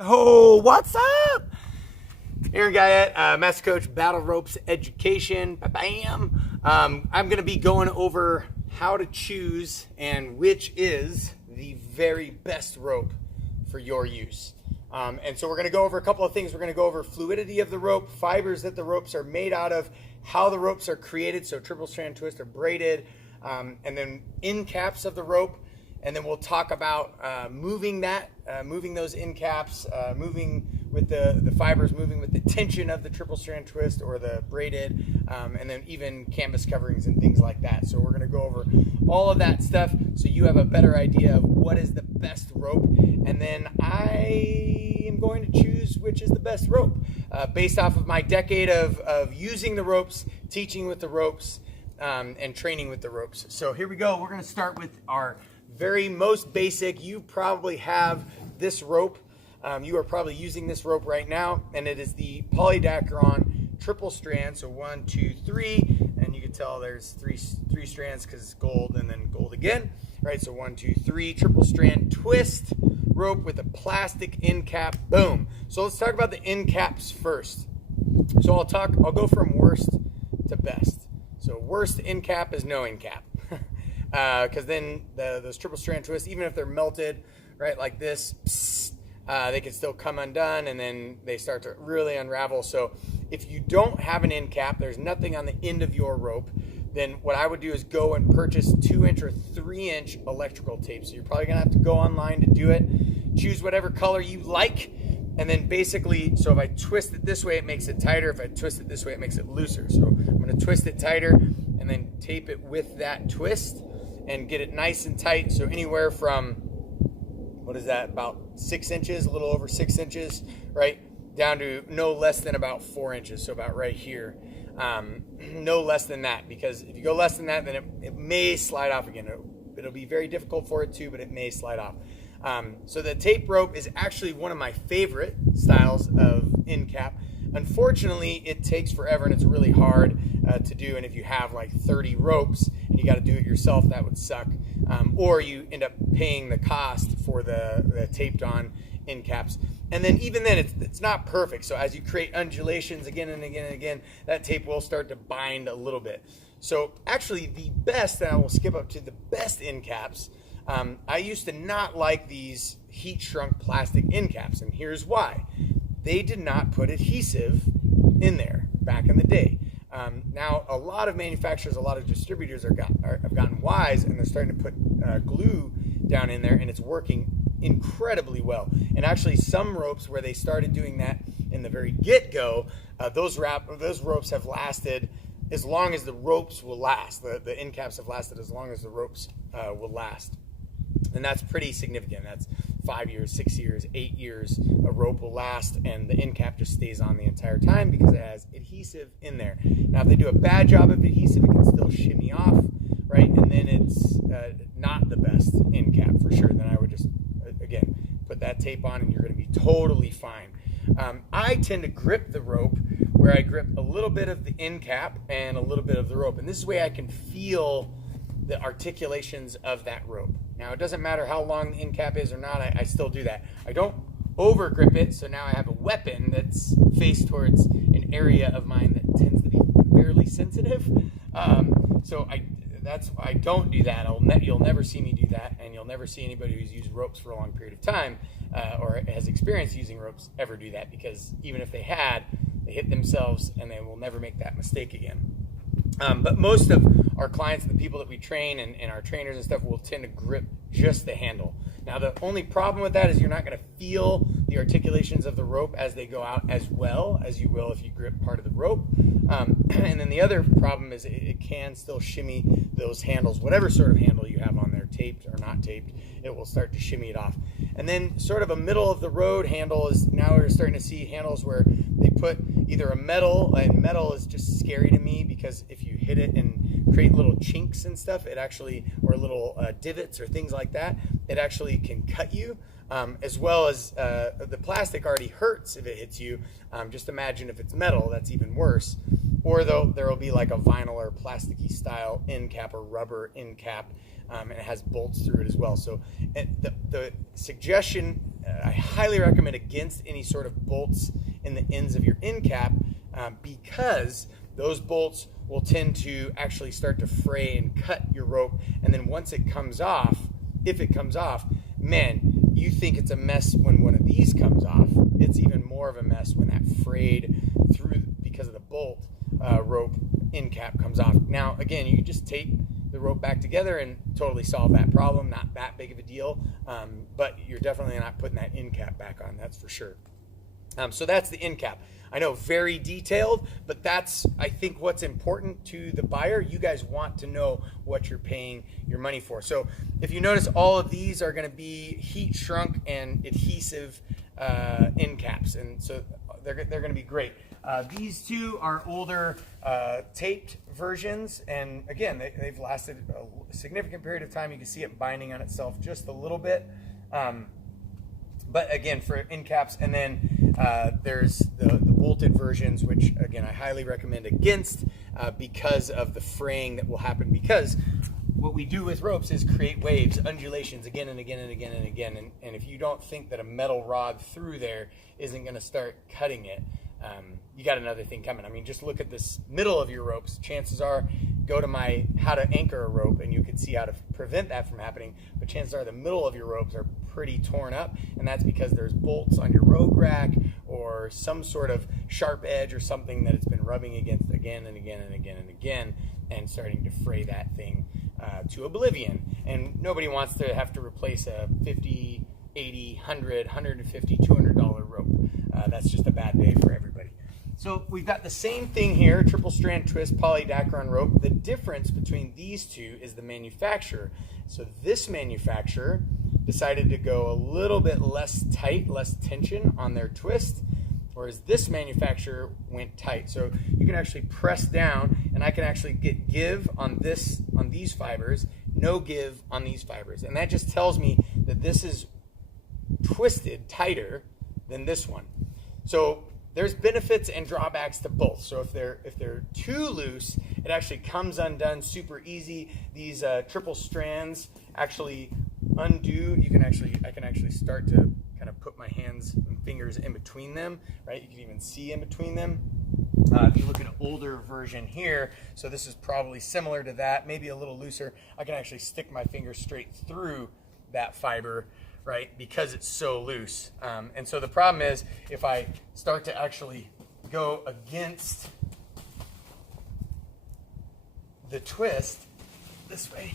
Oh, what's up? Aaron Guyett, Master Coach Battle Ropes Education. Bam! I'm going to be going over how to choose and which is the very best rope for your use. And so we're going to go over a couple of things. We're going to go over fluidity of the rope, fibers that the ropes are made out of, how the ropes are created, so triple strand twist or braided, and then end caps of the rope. And then we'll talk about moving those end caps, moving with the fibers, moving with the tension of the triple strand twist or the braided, and then even canvas coverings and things like that. So we're going to go over all of that stuff so you have a better idea of what is the best rope. And then I am going to choose which is the best rope based off of my decade of using the ropes, teaching with the ropes, and training with the ropes. So here we go. We're going to start with our very most basic. You probably have this rope. You are probably using this rope right now, and it is the Polydacron triple strand. So 1, 2, 3, and you can tell there's three strands because it's gold and then gold again. Right, so 1, 2, 3 triple strand twist rope with a plastic end cap. Boom. So let's talk about the end caps first. So I'll go from worst to best. So worst end cap is no end cap. Because then those triple strand twists, even if they're melted, right, like this, they can still come undone, and then they start to really unravel. So if you don't have an end cap, there's nothing on the end of your rope, then what I would do is go and purchase 2-inch or 3-inch electrical tape. So you're probably going to have to go online to do it. Choose whatever color you like, and then basically, so if I twist it this way, it makes it tighter. If I twist it this way, it makes it looser. So I'm going to twist it tighter and then tape it with that twist and get it nice and tight. So anywhere from, what is that, about 6 inches, a little over 6 inches, right, down to no less than about 4 inches, so about right here. No less than that, because if you go less than that, then it may slide off again. It'll be very difficult for it to, but it may slide off. So the tape rope is actually one of my favorite styles of end cap. Unfortunately, it takes forever and it's really hard to do. And if you have like 30 ropes and you got to do it yourself, that would suck. Or you end up paying the cost for the taped on end caps. And then even then, it's not perfect. So as you create undulations again and again and again, that tape will start to bind a little bit. So actually the best, and I will skip up to the best end caps. I used to not like these heat shrunk plastic end caps, and here's why. They did not put adhesive in there back in the day. Now, a lot of manufacturers, a lot of distributors have gotten wise, and they're starting to put glue down in there, and it's working incredibly well. And actually, some ropes where they started doing that in the very get-go, those ropes have lasted as long as the ropes will last. The end caps have lasted as long as the ropes will last. And that's pretty significant. That's 5 years, 6 years, 8 years. A rope will last, and the end cap just stays on the entire time because it has adhesive in there. Now, if they do a bad job of adhesive, it can still shimmy off, right? And then it's not the best end cap for sure. Then I would just, again, put that tape on, and you're going to be totally fine. I tend to grip the rope where I grip a little bit of the end cap and a little bit of the rope. And this way I can feel the articulations of that rope. Now, it doesn't matter how long the end cap is or not, I still do that. I don't over grip it, so now I have a weapon that's faced towards an area of mine that tends to be fairly sensitive. So I don't do that. You'll never see me do that, and you'll never see anybody who's used ropes for a long period of time or has experience using ropes ever do that, because even if they had, they hit themselves and they will never make that mistake again. But most of our clients and the people that we train and our trainers and stuff will tend to grip just the handle. Now, the only problem with that is you're not going to feel the articulations of the rope as they go out as well as you will if you grip part of the rope. And then the other problem is it can still shimmy those handles, whatever sort of handle you have on there, taped or not taped, it will start to shimmy it off. And then sort of a middle of the road handle is, now we're starting to see handles where they put either a metal, and metal is just scary to me because if you hit it and create little chinks and stuff, it actually, or little divots or things like that, it actually can cut you. As well as the plastic already hurts if it hits you. Just imagine if it's metal, that's even worse. Or though there will be like a vinyl or plasticky style end cap or rubber end cap, and it has bolts through it as well. So the suggestion I highly recommend against any sort of bolts in the ends of your end cap, because those bolts will tend to actually start to fray and cut your rope. And then once it comes off, if it comes off, man, you think it's a mess when one of these comes off. It's even more of a mess when that frayed through because of the bolt rope end cap comes off. Now, again, you just tape the rope back together and totally solve that problem. Not that big of a deal, but you're definitely not putting that end cap back on, that's for sure. So that's the end cap. I know, very detailed, but that's, I think, what's important to the buyer. You guys want to know what you're paying your money for. So if you notice, all of these are going to be heat shrunk and adhesive end caps, and so they're going to be great. These two are older taped versions, and again, they've lasted a significant period of time. You can see it binding on itself just a little bit. But again, for end caps, and then there's the bolted versions, which again I highly recommend against because of the fraying that will happen. Because what we do with ropes is create waves, undulations again and again and again and again. And if you don't think that a metal rod through there isn't going to start cutting it, you got another thing coming. I mean, just look at this middle of your ropes. Chances are, go to my how to anchor a rope and you can see how to prevent that from happening. But chances are the middle of your ropes are pretty torn up, and that's because there's bolts on your rogue rack or some sort of sharp edge or something that it's been rubbing against again and again and again and again, and starting to fray that thing to oblivion. And nobody wants to have to replace a $50, $80, $100, $150, $200 rope. That's just a bad day for everybody. So we've got the same thing here, triple strand twist polydacron rope. The difference between these two is the manufacturer. So this manufacturer decided to go a little bit less tight, less tension on their twist, whereas this manufacturer went tight. So you can actually press down, and I can actually get give on these fibers, no give on these fibers. And that just tells me that this is twisted tighter than this one. So there's benefits and drawbacks to both. So if they're too loose, it actually comes undone super easy. These triple strands actually undo. I can actually start to kind of put my hands and fingers in between them, right? You can even see in between them. If you look at an older version here, so this is probably similar to that, maybe a little looser. I can actually stick my finger straight through that fiber, right, because it's so loose. And so the problem is, if I start to actually go against the twist this way,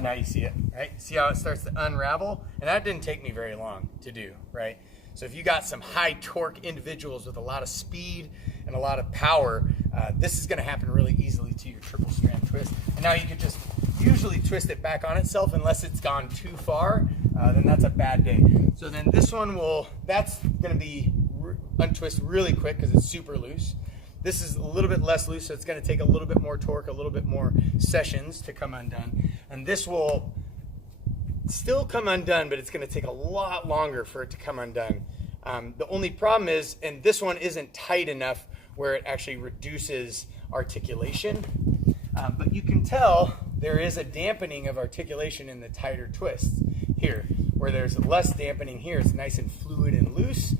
now you see it, right? See how it starts to unravel? And that didn't take me very long to do, right? So if you got some high torque individuals with a lot of speed and a lot of power, this is going to happen really easily to your triple strand twist. And now you could just usually twist it back on itself, unless it's gone too far, then that's a bad day. So then this one that's going to be untwist really quick because it's super loose. This is a little bit less loose, so it's going to take a little bit more torque, a little bit more sessions to come undone. And this will still come undone, but it's going to take a lot longer for it to come undone. The only problem is, and this one isn't tight enough where it actually reduces articulation, but you can tell there is a dampening of articulation in the tighter twists here, where there's less dampening here. It's nice and fluid and loose,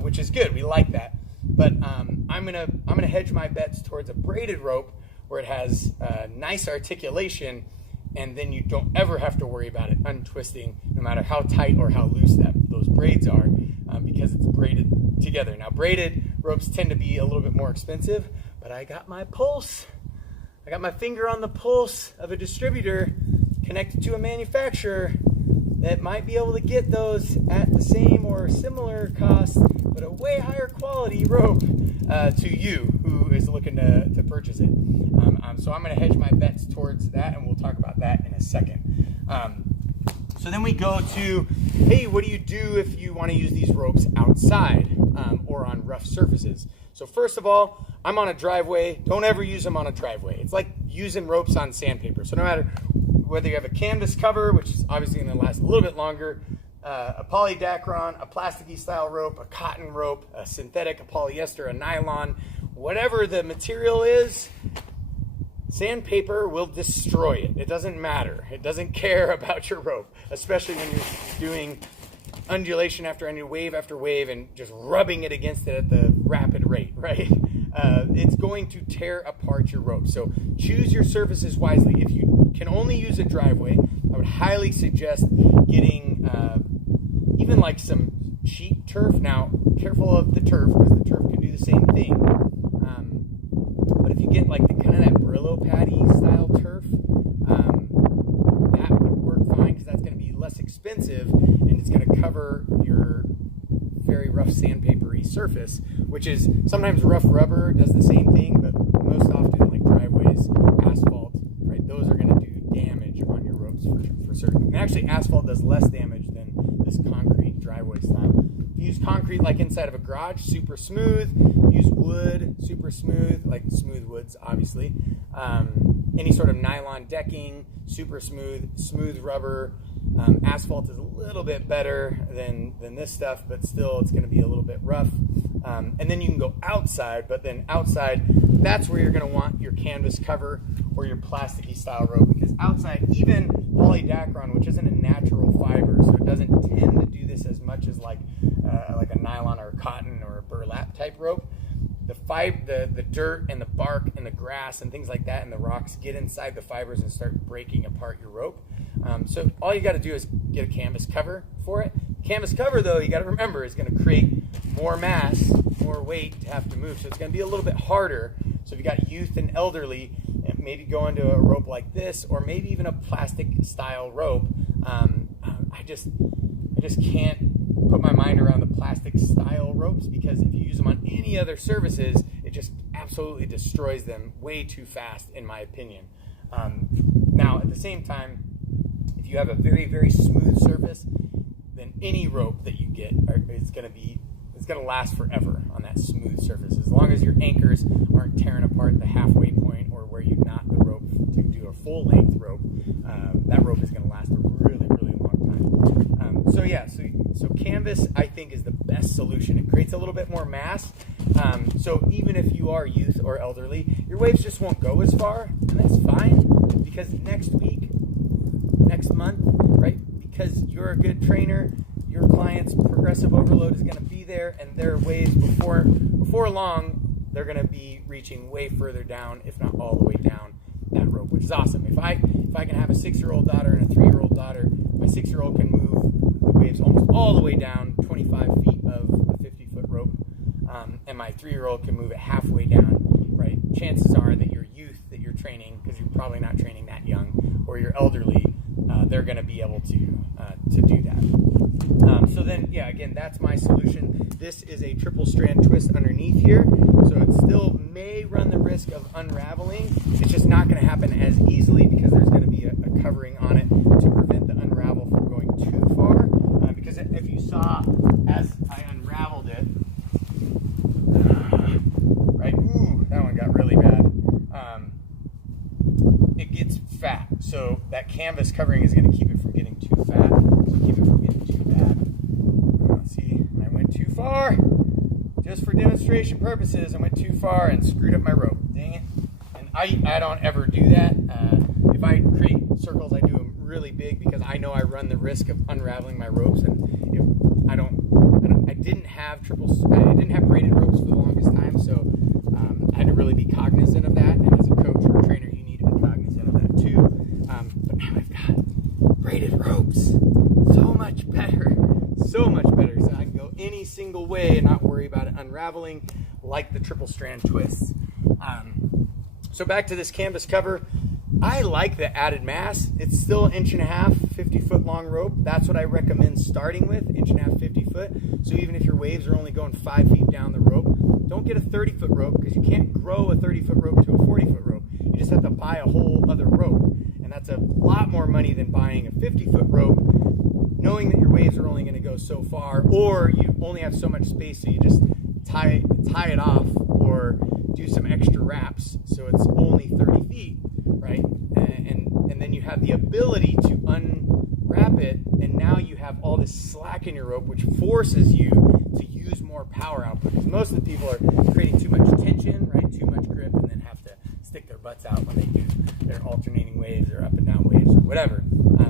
which is good. We like that. But I'm gonna hedge my bets towards a braided rope where it has nice articulation, and then you don't ever have to worry about it untwisting, no matter how tight or how loose those braids are, because it's braided together. Now, braided ropes tend to be a little bit more expensive, but I got my pulse. I got my finger on the pulse of a distributor connected to a manufacturer that might be able to get those at the same or similar cost, but a way higher quality rope to you who is looking to purchase it. So I'm going to hedge my bets towards that, and we'll talk about that in a second. So then we go to, hey, what do you do if you want to use these ropes outside or on rough surfaces? So first of all, I'm on a driveway. Don't ever use them on a driveway. It's like using ropes on sandpaper. So no matter whether you have a canvas cover, which is obviously going to last a little bit longer, a polydacron, a plasticky style rope, a cotton rope, a synthetic, a polyester, a nylon, whatever the material is, sandpaper will destroy it. It doesn't matter. It doesn't care about your rope, especially when you're doing undulation after wave after wave and just rubbing it against it at the rapid rate, right? It's going to tear apart your rope. So choose your surfaces wisely. If you can only use a driveway, I would highly suggest getting even like some cheap turf. Now, careful of the turf because the turf can do the same thing. But if you get like the kind of that Brillo patty style turf, that would work fine because that's going to be less expensive and it's going to cover your very rough sandpapery surface, which is sometimes rough rubber does the same thing, but most often like driveways, asphalt, right? Those are going to do damage on your ropes for certain. And actually, asphalt does less damage than this concrete driveway style. If you use concrete like inside of a garage, super smooth. Use wood, super smooth, like smooth woods, obviously. Any sort of nylon decking, super smooth rubber. Asphalt is a little bit better than this stuff, but still it's going to be a little bit rough. And then you can go outside, but then outside, that's where you're going to want your canvas cover or your plasticky style rope, because outside, even polydacron, which isn't a natural fiber, so it doesn't tend to do this as much as like a nylon or a cotton or a burlap type rope. The dirt and the bark and the grass and things like that and the rocks get inside the fibers and start breaking apart your rope. So all you got to do is get a canvas cover for it. Canvas cover, though, you got to remember, is going to create more mass, more weight to have to move. So it's going to be a little bit harder. So if you got youth and elderly, maybe go into a rope like this, or maybe even a plastic style rope. I just can't put my mind around the plastic style ropes, because if you use them on any other surfaces, it just absolutely destroys them way too fast, in my opinion. Now, at the same time, if you have a very, very smooth surface, then any rope that you get is going to last forever on that smooth surface. As long as your anchors aren't tearing apart the halfway point or where you knot the rope to do a full length rope, that rope is going to last a really, really long time. So canvas, I think, is the best solution. It creates a little bit more mass. So even if you are youth or elderly, your waves just won't go as far, and that's fine, because next week, next month, right? Because you're a good trainer, your client's progressive overload is going to be there, and their waves before long, they're going to be reaching way further down, if not all the way down that rope, which is awesome. If I can have a 6-year-old daughter and a 3-year-old daughter, my 6-year-old can move the waves almost all the way down 25 feet of the 50-foot rope, and my 3-year-old can move it halfway down, right? Chances are that your youth that you're training, because you're probably not training that young, or your elderly, they're going to be able to do that. So then, yeah, again, that's my solution. This is a triple strand twist underneath here, so it still may run the risk of unraveling. It's just not going to happen as easily because there's going to be a covering on it to prevent the unravel from going too far. Because if you saw as I unraveled it, right? Ooh, that one got really bad. It gets fat, so that canvas covering is going to keep it from getting too fat, so keep it from getting too bad. See, I went too far. Just for demonstration purposes, I went too far and screwed up my rope. Dang it. And I don't ever do that. If I create circles, I do them really big because I know I run the risk of unraveling my ropes. And if I didn't have braided ropes for the longest time, so I had to really be cognizant of that. And as a coach or a trainer, you need to be cognizant of that too. But now I've got braided ropes. So much better. So much better. So I can go any single way and not worry about it unraveling like the triple strand twists. So back to this canvas cover. I like the added mass. It's still 1.5 inches, 50-foot long rope. That's what I recommend starting with, 1.5 inches, 50 foot. So even if your waves are only going 5 feet down the rope, don't get a 30-foot rope, because you can't grow a 30-foot rope to a 40-foot rope. You just have to buy a whole other rope. And that's a lot more money than buying a 50-foot rope, knowing that your waves are only going to go so far, or you only have so much space, so you just tie it off or do some extra wraps so it's only 30 feet, right? And then you have the ability to unwrap it, and now you have all this slack in your rope, which forces you to use more power output, because most of the people are creating too much tension, right? Too much grip, and then have to stick their butts out when they do their alternating waves or up and down waves or whatever.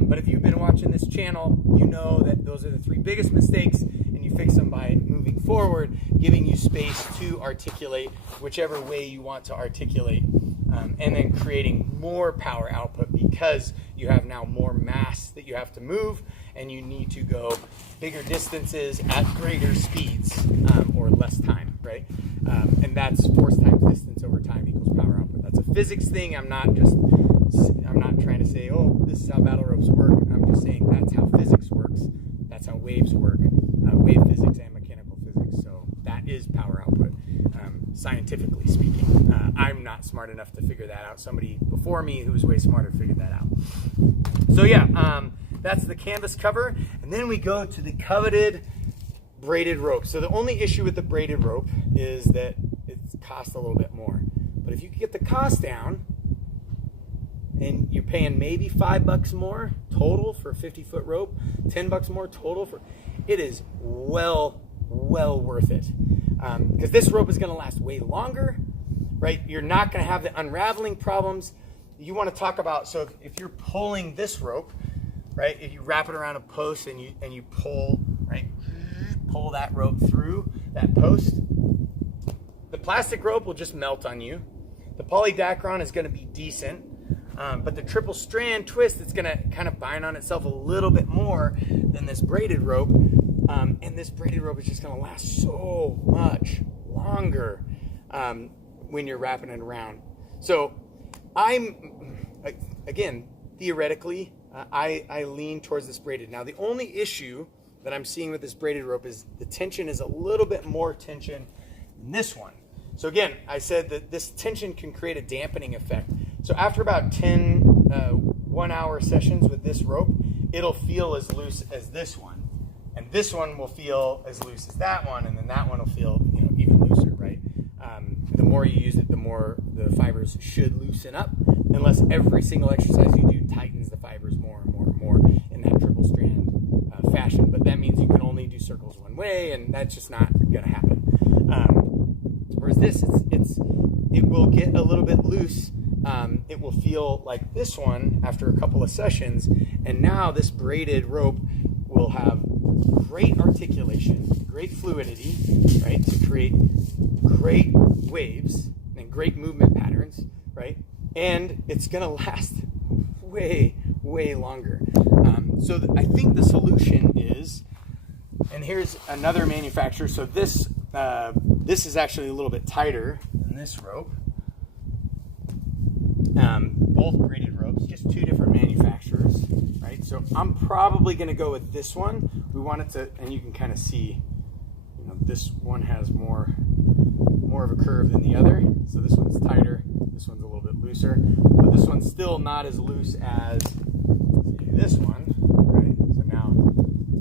But if you've been watching watching this channel, you know that those are the 3 biggest mistakes, and you fix them by moving forward, giving you space to articulate whichever way you want to articulate, and then creating more power output because you have now more mass that you have to move, and you need to go bigger distances at greater speeds or less time, right? And that's force times distance over time equals power output. That's a physics thing. I'm not trying to say, oh, this is how battle ropes work. I'm just saying that's how physics works. That's how waves work, wave physics and mechanical physics. So that is power output, scientifically speaking. I'm not smart enough to figure that out. Somebody before me who was way smarter figured that out. So yeah, that's the canvas cover. And then we go to the coveted braided rope. So the only issue with the braided rope is that it costs a little bit more. But if you could get the cost down, and you're paying maybe $5 more total for a 50-foot rope, $10 more total for, it is well worth it. Because this rope is going to last way longer, right? You're not going to have the unraveling problems. You want to talk about, so if you're pulling this rope, right? If you wrap it around a post and you pull, right? Pull that rope through that post, the plastic rope will just melt on you. The polydacron is going to be decent. But the triple strand twist, it's gonna kind of bind on itself a little bit more than this braided rope. And this braided rope is just gonna last so much longer when you're wrapping it around. So again, theoretically, I lean towards this braided. Now, the only issue that I'm seeing with this braided rope is the tension is a little bit more tension than this one. So again, I said that this tension can create a dampening effect. So after about 10 1-hour sessions with this rope, it'll feel as loose as this one. And this one will feel as loose as that one, and then that one will feel, even looser, right? The more you use it, the more the fibers should loosen up, unless every single exercise you do tightens the fibers more and more and more in that triple strand fashion. But that means you can only do circles one way, and that's just not gonna happen. Whereas this, it will get a little bit loose. It will feel like this one after a couple of sessions, and now this braided rope will have great articulation, great fluidity, right, to create great waves and great movement patterns, right, and it's going to last way longer. I think the solution is, and here's another manufacturer, so this is actually a little bit tighter than this rope. Both braided ropes, just 2 different manufacturers, right? So I'm probably going to go with this one. We want it to, and you can kind of see, this one has more of a curve than the other. So this one's tighter, this one's a little bit looser, but this one's still not as loose as this one, right? So now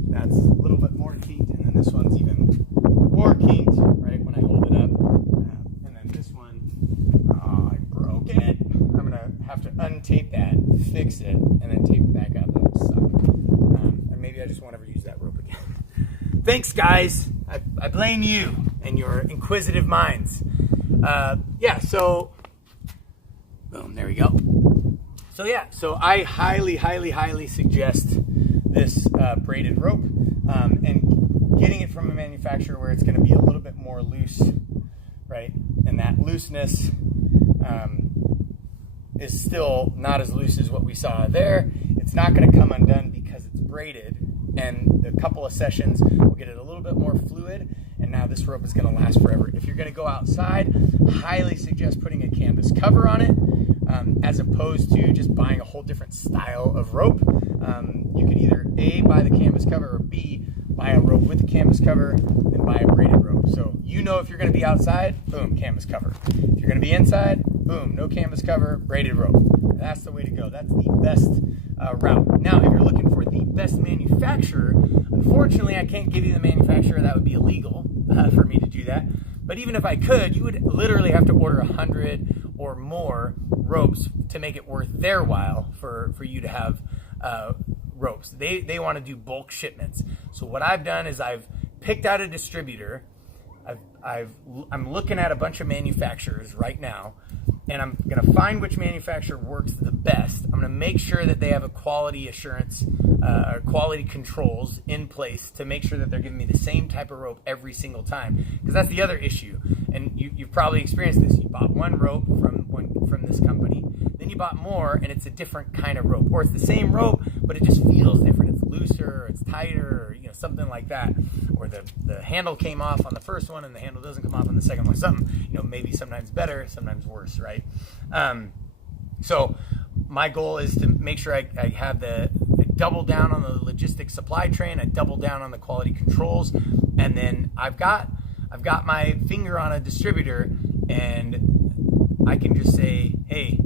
that's a little bit more kinked, and then this one's even more kinked, right, when I hold it up. And then this one, I broke it. I'm gonna have to untape that, fix it, and then tape it back up. That would suck. And maybe I just won't ever use that rope again. Thanks, guys. I blame you and your inquisitive minds. Yeah, so boom, there we go. So yeah, so I highly suggest this braided rope, and getting it from a manufacturer where it's going to be a little bit more loose, right? And that looseness is still not as loose as what we saw there. It's not going to come undone because it's braided, and a couple of sessions will get it a little bit more fluid, and now this rope is going to last forever. If you're going to go outside, highly suggest putting a canvas cover on it, as opposed to just buying a whole different style of rope. You could either A, buy the canvas cover, or B, buy a rope with a canvas cover and buy a braided rope. So if you're going to be outside, boom, canvas cover. If you're going to be inside, boom, no canvas cover, braided rope. That's the way to go. That's the best route. Now, if you're looking for the best manufacturer, unfortunately, I can't give you the manufacturer. That would be illegal for me to do that. But even if I could, you would literally have to order 100 or more ropes to make it worth their while for you to have ropes. They want to do bulk shipments. So what I've done is I've picked out a distributor. I'm looking at a bunch of manufacturers right now, and I'm going to find which manufacturer works the best. I'm going to make sure that they have a quality assurance quality controls in place to make sure that they're giving me the same type of rope every single time. Because that's the other issue. And you've probably experienced this. You bought one rope from this company, then you bought more, and it's a different kind of rope. Or it's the same rope, but it just feels different. It's looser, or it's tighter, or something like that. Or the handle came off on the first one, and the handle doesn't come off on the second one. Something, maybe sometimes better, sometimes worse, right? So my goal is to make sure I have I double down on the logistics supply chain, I double down on the quality controls, and then I've got my finger on a distributor, and I can just say, hey,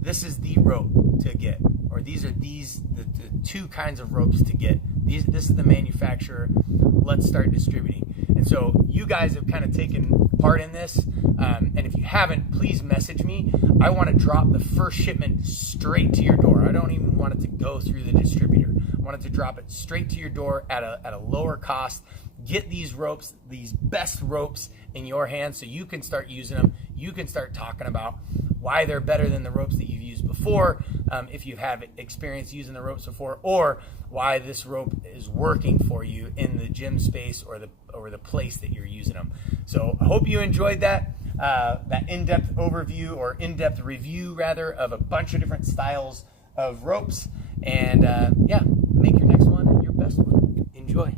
this is the rope to get, or these are the two kinds of ropes to get. This is the manufacturer. Let's start distributing. And so you guys have kind of taken part in this. And if you haven't, please message me. I want to drop the first shipment straight to your door. I don't even want it to go through the distributor. I want it to drop it straight to your door at a lower cost. Get these ropes, these best ropes in your hands so you can start using them. You can start talking about why they're better than the ropes that you've used before, if you have experience using the ropes before, or why this rope is working for you in the gym space or the place that you're using them. So I hope you enjoyed that in-depth overview, or in-depth review rather, of a bunch of different styles of ropes. And make your next one your best one. Enjoy.